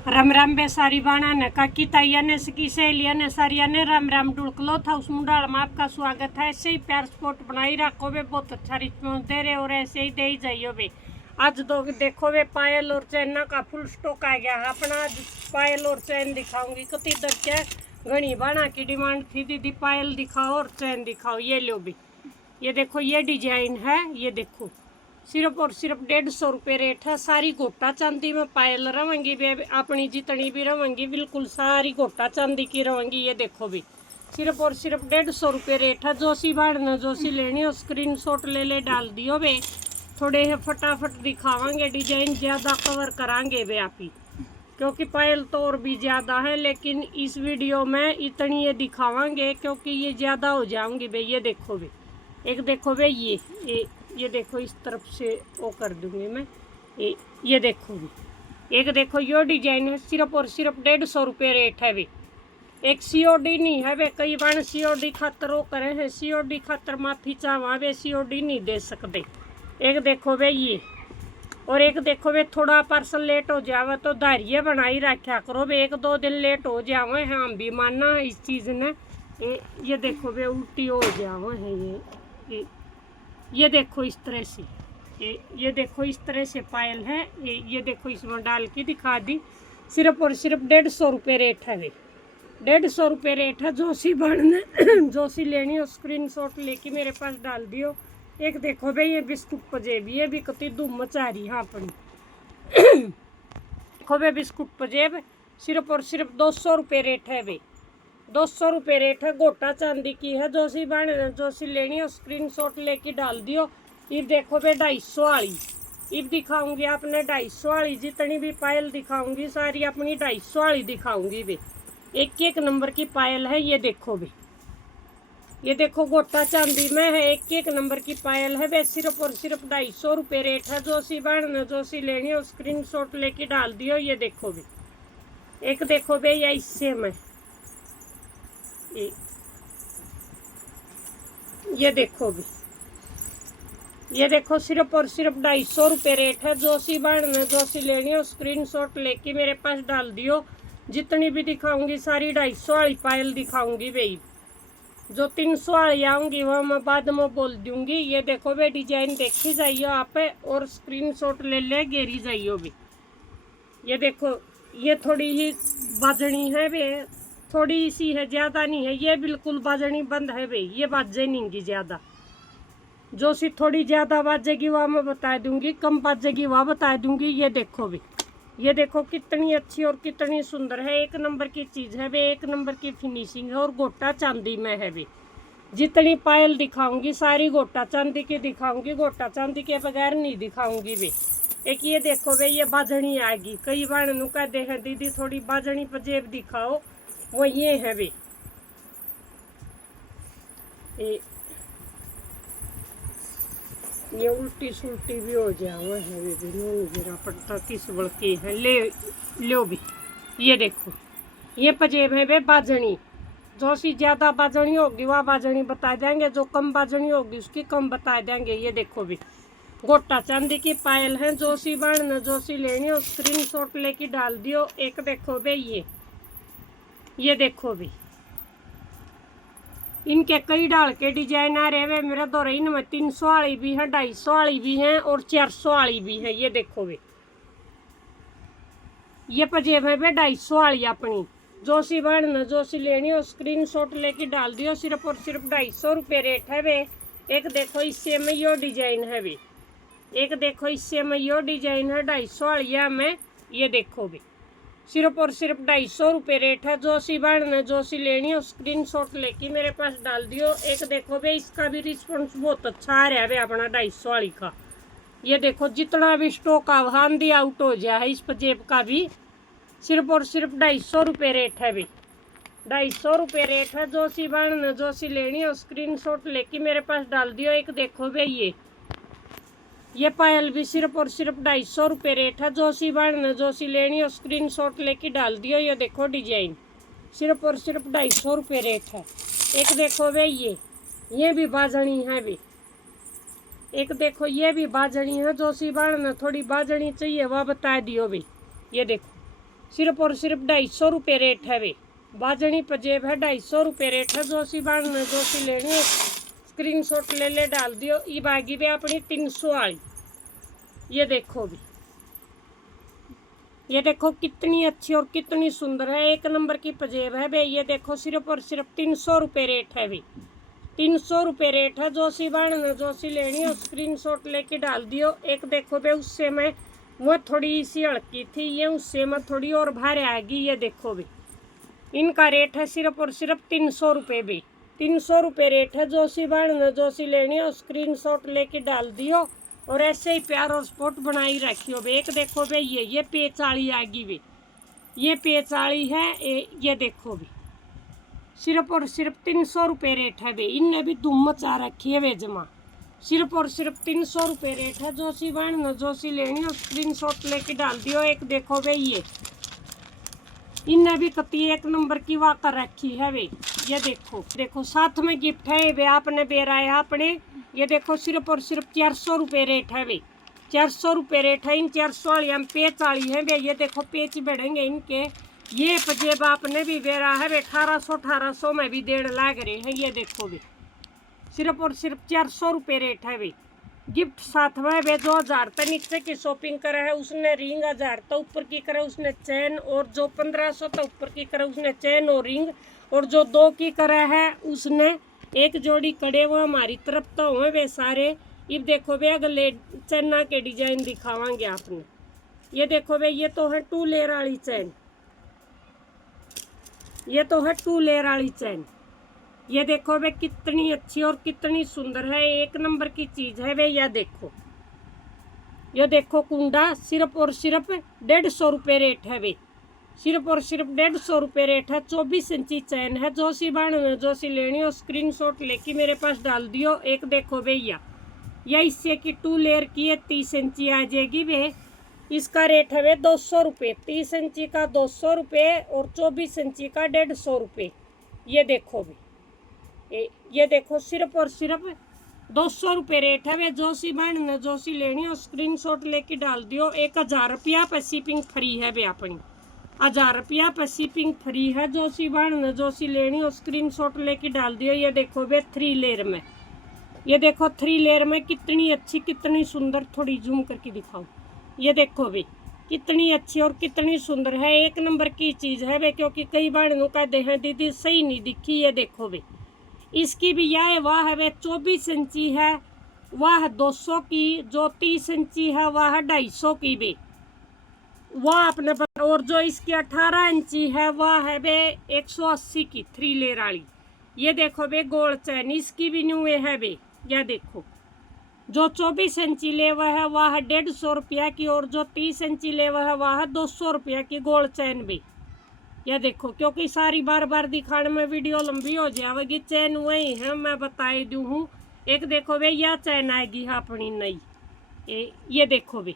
राम राम बेसारी बाणा ने काकी ताइया ने सकी सहेलिया ने सारिया ने राम राम डुलकलो था उस मुंडाल में आपका स्वागत है। ऐसे ही प्यार स्पोर्ट बनाई रखो बे, बहुत अच्छा रिस्पॉन्स दे रहे और ऐसे ही दे ही जाइयो बे। आज तो देखो वे पायल और चैन का फुल स्टॉक आ गया अपना। आज पायल और चैन दिखाऊंगी कति दर क्या घनी बाणा की डिमांड थी, दीदी पायल दिखाओ और चैन दिखाओ। ये लो भी, ये देखो ये डिजाइन है, ये देखो सिर्फ और सिर्फ 150 रुपये रेट है। सारी गोटा चांदी में पायल रवेंगी भी, अपनी जितनी भी रवेंगी बिल्कुल सारी गोटा चांदी की रवेंगी। ये देखो भी सिर्फ और सिर्फ 150 रुपये रेट है। जो सी बाढ़ जो सी लेनी हो स्क्रीनशॉट ले डाल दियो बे। थोड़े फटाफट दिखावांगे डिजाइन, ज़्यादा कवर करांगे बे आप ही, क्योंकि पायल तो और भी ज़्यादा है, लेकिन इस वीडियो में इतनी ये दिखावांगे क्योंकि ये ज़्यादा हो जाऊंगी बे। ये देखो बे, एक देखो बे ये देखो इस तरफ से वो कर दूंगी मैं। ये देखो भी, एक देखो यो डिजाइन है, सिर्फ और सिर्फ 150 रुपये रेट है वे। एक सीओडी नहीं है वे, कई बार सीओडी खातर वो करे हैं, सीओडी खातर माफी चाहवा वे, सीओडी नहीं दे सकते। एक देखो वे ये, और एक देखो वे थोड़ा पार्सल लेट हो जावे तो धारिये बनाई रखा करो वे। 1-2 दिन लेट हो जावे हैं, हम भी मानना है इस चीज़ ने। ये देखो वे उल्टी हो जावे हैं। ये देखो इस तरह से, ये देखो इस तरह से पायल है। ये देखो इसमें डाल के दिखा दी। सिर्फ और सिर्फ 150 रुपये रेट है वे, 150 रुपये रेट है। जो सी बढ़ने जो सी लेनी हो स्क्रीनशॉट लेके मेरे पास डाल दियो। एक देखो भाई ये बिस्कुट पजेब, ये भी कति धूम मचा रही हाँ अपनी। देखो भाई बिस्कुट पजेब सिर्फ और सिर्फ 200 रुपये रेट है वे, 200 रुपये रेट है। गोटा चांदी की है। जो सी लेनी हो स्क्रीनशॉट लेके डाल दियो। ये देखो बे 250 वाली, अब दिखाऊंगी आपने 250 वाली। जितनी भी पायल दिखाऊंगी सारी अपनी 250 वाली दिखाऊंगी बे। एक नंबर की पायल है। ये देखो बे, ये देखो गोटा चांदी में है, एक नंबर की पायल है बे। सिर्फ और सिर्फ 250 रुपये रेट है। जो सी लेनी हो स्क्रीनशॉट लेके डाल दियो। ये देखो बे, एक देखो बे ये इससे में ये देखो भी, ये देखो सिर्फ और सिर्फ 250 रुपये रेट है। जो सी लेनी हो स्क्रीनशॉट लेके मेरे पास डाल दियो। जितनी भी दिखाऊंगी सारी 250 वाली पायल दिखाऊंगी भाई। जो 300 वाली आऊँगी वह मैं बाद में बोल दूंगी। ये देखो भाई डिजाइन देखी जाइयो आप और स्क्रीनशॉट ले घेरी जाइयो भी। ये देखो ये थोड़ी ही बाजनी है वे, थोड़ी सी है, ज़्यादा नहीं है। ये बिल्कुल बाजनी बंद है भाई, ये बाजे नहीं ज़्यादा। जो सी थोड़ी ज़्यादा बाजेगी वह मैं बता दूंगी, कम बाजेगी वह बता दूंगी। ये देखो भी, ये देखो कितनी अच्छी और कितनी सुंदर है। एक नंबर की चीज़ है वे, एक नंबर की फिनिशिंग है और गोटा चांदी में है वे। जितनी पायल दिखाऊंगी सारी गोटा चांदी की दिखाऊंगी, गोटा चांदी के बगैर नहीं दिखाऊंगी वे। एक ये देखो वे ये बाजनी आएगी। कई बार नु कहते हैं दीदी थोड़ी बाजनी पजेब दिखाओ, वो ये है वे। ये उल्टी सुल्टी भी हो जाओ है वे भी, जरा पड़ता किस बड़की है। ले भी, ये देखो ये पजेब है वे बाजनी। जो सी ज़्यादा बाजनी होगी वह बाजनी बता देंगे, जो कम बाजनी होगी उसकी कम बता देंगे। ये देखो भी गोटा चांदी की पायल है। जो सी लेनी हो स्क्रीनशॉट लेके डाल दियो। एक देखो बे ये देखो भी, इनके कई डाल के डिजाइन आ रहे हैं मेरा दो रही में। 300 वाली भी है, 250 वाली भी है और 400 वाली भी है। ये देखो वे ये पजेब है वे 250 वाली अपनी। जो सी लेनी हो स्क्रीनशॉट लेके डाल दियो। सिर्फ और सिर्फ 250 रुपये रेट है वे। एक देखो इससे में यो डिजाइन है वे, एक देखो इससे में यो डिजाइन है 250 वाली में। ये देखो वे सिर्फ और सिर्फ 250 रुपये रेट है। जो सी लेनी हो स्क्रीनशॉट लेके मेरे पास डाल दियो। एक देखो भाई इसका भी रिस्पॉन्स बहुत अच्छा आ रहा है भाई अपना 250 वाली का। ये देखो जितना भी स्टॉक आंधी आउट हो जाए इस पजेब का भी सिर्फ और सिर्फ 250 रुपये रेट है भाई, 250 रुपये रेट है। जो सी लेनी हो स्क्रीनशॉट लेके मेरे पास डाल दियो। एक देखो भाई ये पायल भी सिर्फ और सिर्फ 250 रुपये रेट है। जो सी लेनी हो स्क्रीनशॉट लेके डाल दियो। ये देखो डिजाइन सिर्फ और सिर्फ 250 रुपये रेट है। एक देखो वे ये भी बाजनी है भी, एक देखो ये भी बाजनी है। जो सी थोड़ी बाजनी चाहिए वह बता दियो भी। ये देखो सिर्फ और सिर्फ 250 रुपये रेट है वे। बाजनी पजेब है 250 रुपये रेट है। जो सी बाण जो सी लेनी है स्क्रीनशॉट ले ले डाल दियो। ये बागी भी अपनी 300 वाली। ये देखो भी, ये देखो कितनी अच्छी और कितनी सुंदर है। एक नंबर की पजेब है भाई। ये देखो सिर्फ और सिर्फ 300 रुपये रेट है भाई। 300 रुपये रेट है। जो सी बाण जो सी लेनी है स्क्रीनशॉट लेके डाल दियो। एक देखो भाई, उससे मैं वो थोड़ी सी हल्की थी, ये उससे मैं थोड़ी और भारी आ गई। ये देखो भी, इनका रेट है सिर्फ और सिर्फ 300 रुपये भी। 300 रुपये रेट है। जो सी बाण जो सी लेनी है स्क्रीनशॉट लेके डाल दियो और ऐसे ही प्यार और स्पॉट बनाई रखियो बे। एक देखो बे, ये पेचाली आगी बे, ये पेचाली है। ये देखो भी, सिर्फ और सिर्फ 300 रुपये रेट है बे। इनने भी धूम मचा रखी है वे जमा। सिर्फ और सिर्फ 300 रुपये रेट है। जो सी बाण जो सी लेनी है स्क्रीनशॉट लेके डाल दियो। एक देखो बे, इनने भी कती एक नंबर की वाह कर रखी है वे। ये देखो देखो साथ में गिफ्ट है वे, आपने बेरा है आपने। ये देखो सिर्फ और सिर्फ 400 रुपये रेट है वे। 400 रुपये रेट है। इन 400 वाली हम पेच वाली है वे। ये देखो पेच बढ़ेंगे इनके। ये पजेब आपने भी बेरा है वे 1800 में भी देड़ लाग रहे हैं। ये देखो वे सिर्फ और सिर्फ 400 रुपये रेट है वे। गिफ्ट साथ में वे। जो 1000 तक नीचे की शॉपिंग करे है उसने रिंग, 1000 तो ऊपर की करे उसने चैन, और जो 1500 तो ऊपर की करे उसने चैन और रिंग, और जो 2 की करे है उसने एक जोड़ी कड़े। वो हमारी तरफ तो हुए वे सारे। अब देखो वे अगले चैना के डिजाइन दिखावांगे आपने। ये देखो वे, ये तो है 2 लेयर वाली चैन। ये तो है 2 लेयर वाली चैन। ये देखो वे कितनी अच्छी और कितनी सुंदर है। एक नंबर की चीज है वे। ये देखो कुंडा सिर्फ और सिर्फ 150 रुपये रेट है वे। सिर्फ और सिर्फ 150 रुपये रेट है। 24 इंची चैन है। जो सी बाण जो सी लेनी हो स्क्रीनशॉट लेके मेरे पास डाल दियो। एक देखो भैया, या इससे की 2 लेयर की है 30 इंची आ जाएगी वे। इसका रेट है वे 200 रुपये। 30 इंची का 200 रुपये और 24 इंची का 150 रुपये। ये देखो भी, ये देखो सिर्फ और सिर्फ 200 रुपये रेट है वे। जो सी बाण जो सी लेनी हो स्क्रीनशॉट लेके डाल दियो। 1000 रुपया पर शिपिंग फ्री है वे अपनी। 1000 रुपया पर शिपिंग फ्री है। जो सी बाण जो सी लेनी हो स्क्रीनशॉट लेके डाल दियो। ये देखो वे 3 लेयर में। ये देखो 3 लेयर में कितनी अच्छी कितनी सुंदर। थोड़ी जूम करके दिखाओ। ये देखो वे कितनी अच्छी और कितनी सुंदर है। एक नंबर की चीज़ है वे। क्योंकि कई बार कहते हैं दीदी सही नहीं दिखी। ये देखो वे, इसकी भी यह वाह है वे 24 इंची है, वह 200 की। जो 30 इंची है वह 250 की भी, वह अपने पर। और जो इसकी 18 इंची है वह है वे 180 की 3 लेयर वाली। ये देखो वे गोल्ड चैन, इसकी भी न्यू है वे। यह देखो जो 24 इंची ले वह है वह 150 रुपया की, और जो 30 इंची ले वह है वह 200 रुपया की गोल्ड चैन भी। यह देखो, क्योंकि सारी बार बार दिखाने में वीडियो लंबी हो जाएगी। चैन वही है, मैं बताई दूँ हूँ। एक देखो वे, यह चैन आएगी है अपनी नई। ये देखो वे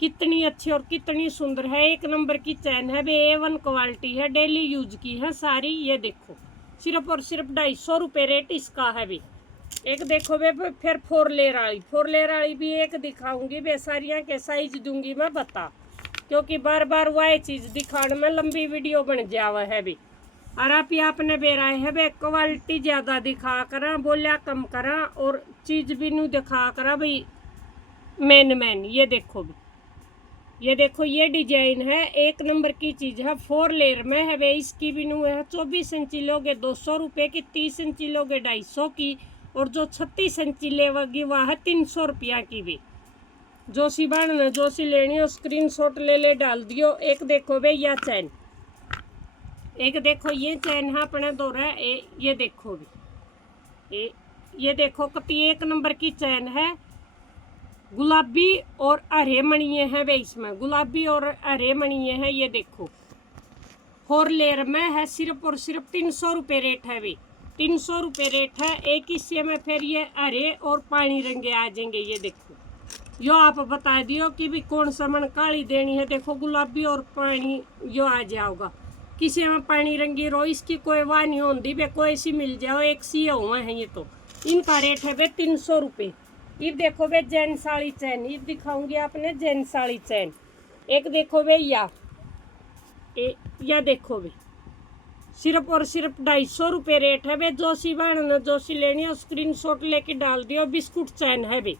कितनी अच्छी और कितनी सुंदर है। एक नंबर की चैन है वे। A1 क्वालिटी है, डेली यूज की है सारी। ये देखो सिर्फ और सिर्फ 250 रुपये रेट इसका है वे। एक देखो वे फिर 4 लेयर वाली। 4 लेयर वाली भी एक दिखाऊंगी वे। सारियाँ के साइज दूंगी मैं बता, क्योंकि बार बार वह चीज़ दिखाने में लंबी वीडियो बन जावा है भी। और आप ही आपने बेराए है वे क्वालिटी ज़्यादा दिखा करा, बोलिया कम करा, और चीज़ भी नू दिखा करा भाई मैन। ये देखो भी, ये देखो ये डिजाइन है। एक नंबर की चीज़ है। 4 लेयर में है वे। इसकी भी नू है। 24 इंची लोगे 200 रुपये की, 30 इंची लोगे 250 की, और जो 36 इंची लेवगी वह है 300 रुपया की भी। जो सी बाण जो सी लेनी हो स्क्रीनशॉट ले ले डाल दियो। एक देखो भे यह चैन, एक देखो ये चैन है अपने दोरा। ये देखो भी, ये देखो कति एक नंबर की चैन है। गुलाबी और हरे मणिये हैं वे इसमें, गुलाबी और हरे मणिये हैं। ये देखो 4 लेयर में है। सिर्फ और सिर्फ 300 रुपये रेट है वे। 300 रुपये रेट है। एक हिस्से में फिर ये हरे और पानी रंगे आ जाएंगे। ये देखो, यो आप बता दियो कि भी कौन सा मन काली देनी है। देखो गुलाबी और पानी यो आ जाओगा। किसी में पानी रंगी रो, इसकी कोई वाह नहीं होती बे। कोई सी मिल जाओ, एक सी हुआ है। ये तो इनका रेट है बे 300 रुपये। ये देखो बे जेंट्स वाली चैन, ये दिखाऊंगी आपने जेंट्स वाली चैन। एक देखो बे या देखो भी सिर्फ और सिर्फ 250 रुपये रेट है बे। जो सी बहन जो सी लेनी है स्क्रीन शॉट लेके डाल दियो। बिस्कुट चैन है बे,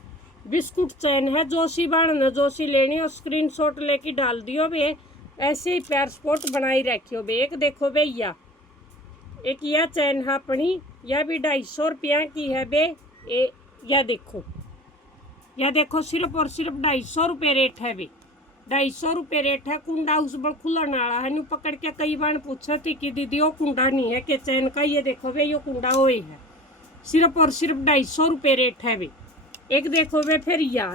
बिस्कुट चैन है। जो सी बहन जो सी लेनी है स्क्रीन शॉट लेके डाल दियो बे। ऐसे ही प्यार स्पॉट बनाई रखियो बे। एक देखो बे एक यह चैन है अपनी, यह भी 250 रुपया की है बे। यह देखो सिर्फ और सिर्फ 250 रुपये रेट है बे। 250 रुपये रेट है। कुंडा उस बड़ खुलन वाला है। नु पकड़ के कई बार पूछा थी कि दीदी वो कुंडा नहीं है कि चैन का। ये देखो बे ये कुंडा वो ही है। सिर्फ और सिर्फ 250 रुपये रेट है बे। एक देखो बे फिर या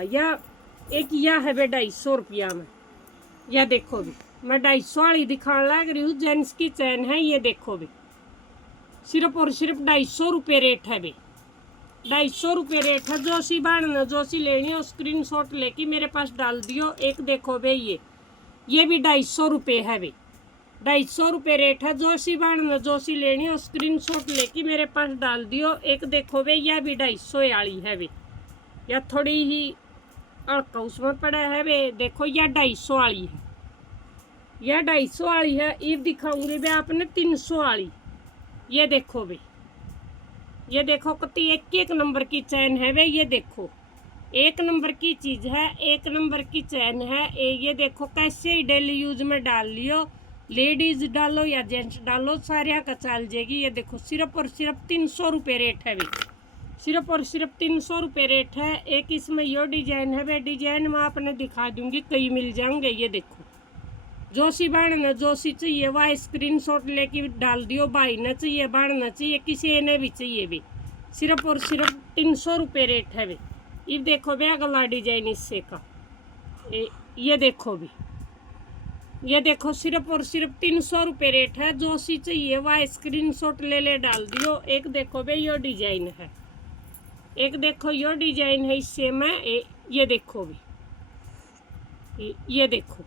एक यह है बे 250 रुपया में। यह देखो बे मैं 250 वाली दिखाने लग रही हूँ। जेंट्स की चैन है। ये देखो बे सिर्फ और सिर्फ 250 रुपये रेट है बे। 250 रुपये रेट है। जो सी बहन जो सी लेनी हो स्क्रीन शॉट लेके मेरे पास डाल दियो। एक देखो बे ये भी 250 रुपये है बे। 250 रुपये रेट है। जो सी बहन जो सी लेनी हो स्क्रीन शॉट लेके मेरे पास डाल दियो। एक देखो बे यह भी 250 वाली है बे। यह थोड़ी ही अड़का उसमें पड़ा है बे। देखो यह 250 वाली है। यह 250 वाली है। ये दिखाऊंगी बे आपने 300 वाली। ये देखो बे ये देखो कति एक नंबर की चैन है बे। ये देखो 1 नंबर की चीज़ है। 1 नंबर की चैन है। ये देखो कैसे ही डेली यूज में डाल लियो। लेडीज डालो या जेंट्स डालो सारे का चल जाएगी। ये देखो सिर्फ और सिर्फ 300 रुपये रेट है बे। सिर्फ और सिर्फ 300 रुपये रेट है। एक इसमें यो डिजाइन है बे। डिजाइन में आपने दिखा दूंगी कई मिल जाएंगे। ये देखो जो सी बहन जो सी चाहिए वह स्क्रीन शॉट लेके डाल दियो। भाई न चाहिए बहन न चाहिए किसी ने भी चाहिए भी। सिर्फ और सिर्फ 300 रुपये रेट है बे। ये देखो बे अगला डिजाइन इससे का। ये देखो भी ये देखो सिर्फ और सिर्फ 300 रुपये रेट है। जो सी चाहिए वह स्क्रीन शॉट ले डाल दियो। एक देखो बे यो डिजाइन है। एक देखो यो डिजाइन है इससे में। ये देखो भी ये देखो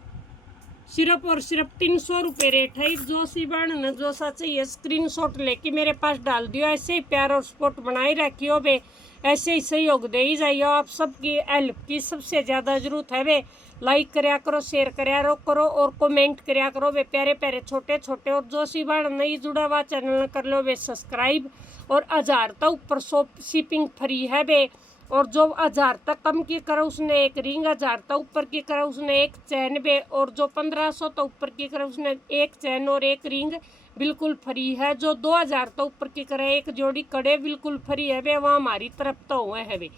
सिर्फ और सिर्फ 300 रुपये रेट है। जो सी बहन जो सा चाहिए स्क्रीन शॉट लेके मेरे पास डाल दियो। ऐसे ही प्यार और स्पॉट बनाई रखियो बे। ऐसे ही सहयोग दे ही जाइयो। आप सबकी हेल्प की सबसे ज़्यादा ज़रूरत है बे। लाइक कराया करो, शेयर कराया करो और कमेंट कराया करो बे। प्यारे प्यारे छोटे छोटे। और जो सी बहन नहीं जुड़ा हुआ चैनल कर लो बे सब्सक्राइब। और 1000 तक ऊपर शिपिंग फ्री है बे। और जो 1000 तक कम की करे उसने एक रिंग, 1000 तक ऊपर की करे उसने एक चैन बे। और जो 1500 तक ऊपर की करे उसने एक चैन और एक रिंग बिल्कुल फ्री है। जो 2000 तक ऊपर की करे एक जोड़ी कड़े बिल्कुल फ्री है बे। वहाँ हमारी तरफ तो हुए है बे।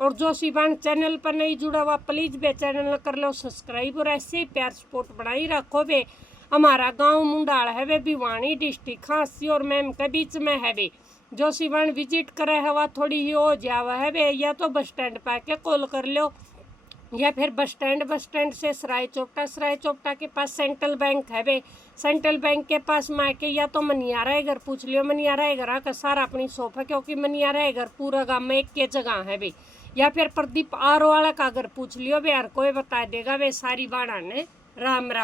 और जो शिवान चैनल पर नहीं जुड़ा हुआ प्लीज़ बे चैनल कर लो सब्सक्राइब। और ऐसे ही प्यार सपोर्ट बनाई रखो बे। हमारा गाँव मुंडाल है बे, भिवानी डिस्ट्रिक्ट खांसी और मैम के बीच में है बे। जो सिवान विजिट करे है वह थोड़ी ही हो जावा है बे। या तो बस स्टैंड पे आके कॉल कर लो या फिर बस स्टैंड से सराय चौपटा के पास सेंट्रल बैंक है बे। सेंट्रल बैंक के पास में आके या तो मनियारा घर पूछ लियो। मनियारा घर का सारा अपनी शॉप है क्योंकि मनियारा घर पूरा गाँव में एक के जगह है बे। या फिर प्रदीप आर वाला का घर पूछ लियो बे। हर कोई बता देगा बे। सारी बाड़ा ने राम राम।